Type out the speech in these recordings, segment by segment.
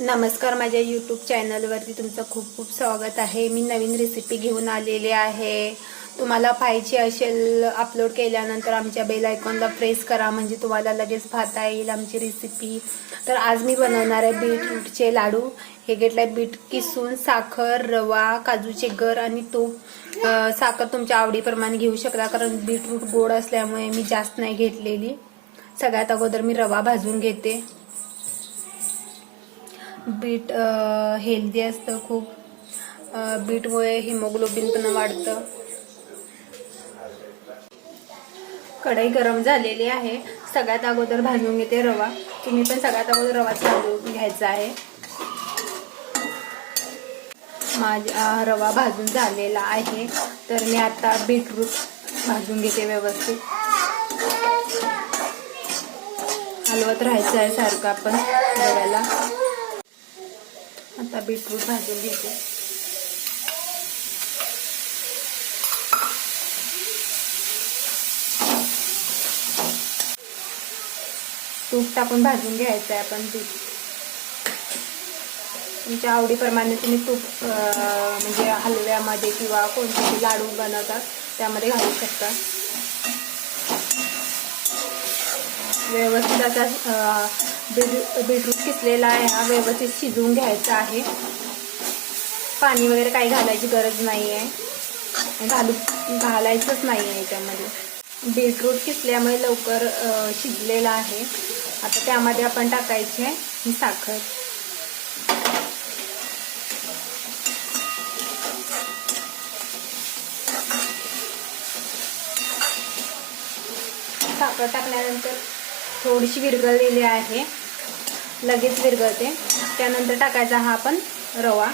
नमस्कार माझ्या यूट्यूब चॅनलवरती तुमचं खूप खूप स्वागत आहे. मी नवीन रेसिपी घेऊन आलेली आहे. तुम्हाला पाहिजे असेल अपलोड केल्यानंतर आमच्या बेल आयकॉनला प्रेस करा म्हणजे तुम्हाला लगेच पाहता येईल आमची रेसिपी तर आज मी बनवणार आहे बीटरूटचे लाडू. हे घेतलं आहे बीट किसून साखर रवा काजूचे गर आणि तूप. साखर तुमच्या आवडीप्रमाणे घेऊ शकता कारण बीटरूट गोड असल्यामुळे मी जास्त नाही घेतलेली. सगळ्यात अगोदर मी रवा भाजून घेते. बीट हेल्दी असतं खूप. बीटमुळे हिमोग्लोबिन पण वाढतं. कढई गरम झालेली आहे. सगळ्यात अगोदर भाजून घेते रवा. तुम्ही पण सगळ्यात अगोदर रवाच भाजून घ्यायचा आहे. माझा रवा भाजून झालेला आहे. तर मी आता बीटरूट भाजून घेते व्यवस्थित. हलवत राहायचं आहे सारखं आपण रव्याला आता बीटरूट भाजून घेते. तूप टाकून भाजून घ्यायचं आहे आपण बीट तुमच्या आवडीप्रमाणे तुम्ही तूप म्हणजे हलव्यामध्ये किंवा कोणते लाडू बनवतात त्यामध्ये घालू शकता. व्यवस्थित आता बीट बीटरूट किसलेला आहे हा व्यवस्थित शिजवून घ्यायचा आहे. पाणी वगैरे काही घालायची गरज नाही आहे घालू घालायचंच नाही आहे त्यामध्ये बीटरूट किसल्यामुळे लवकर शिजलेला आहे. आता त्यामध्ये आपण टाकायची आहे ही साखर. साखर टाकल्यानंतर थोडीशी विरगळलेली आहे. लगेच विरघळते. त्यानंतर टाकायचा हा आपण रवा.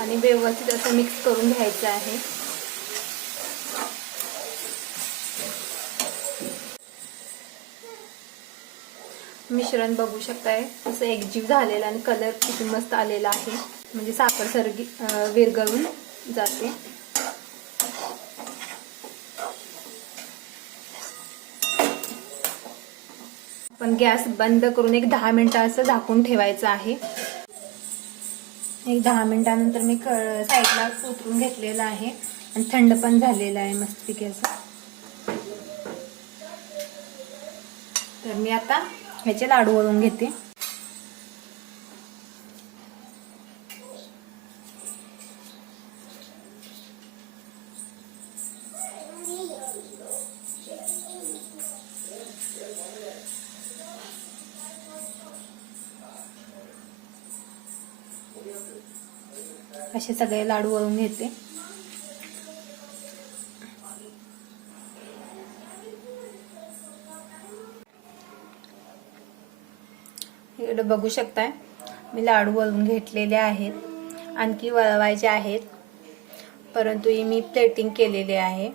आणि व्यवस्थित असं मिक्स करून घ्यायचं आहे. मिश्रण बघू शकताय. असं एकजीव झालेलं आणि कलर किती मस्त आलेला आहे. म्हणजे साखर सरगी विरघळून जाते. पण गॅस बंद करून एक दहा मिनिटं असं झाकून ठेवायचं आहे. एक दहा मिनिटानंतर मी क साईडला उतरून घेतलेलं आहे. आणि थंड पण झालेलं आहे मस्तपैकी असं. तर मी आता ह्याचे लाडू वळून घेते. असे सगळे लाडू वळून घेते. इकडे बघू शकताय मी लाडू वळून घेतलेले आहेत. आणखी वळवायचे आहेत. परंतु ही मी प्लेटिंग केलेली आहे.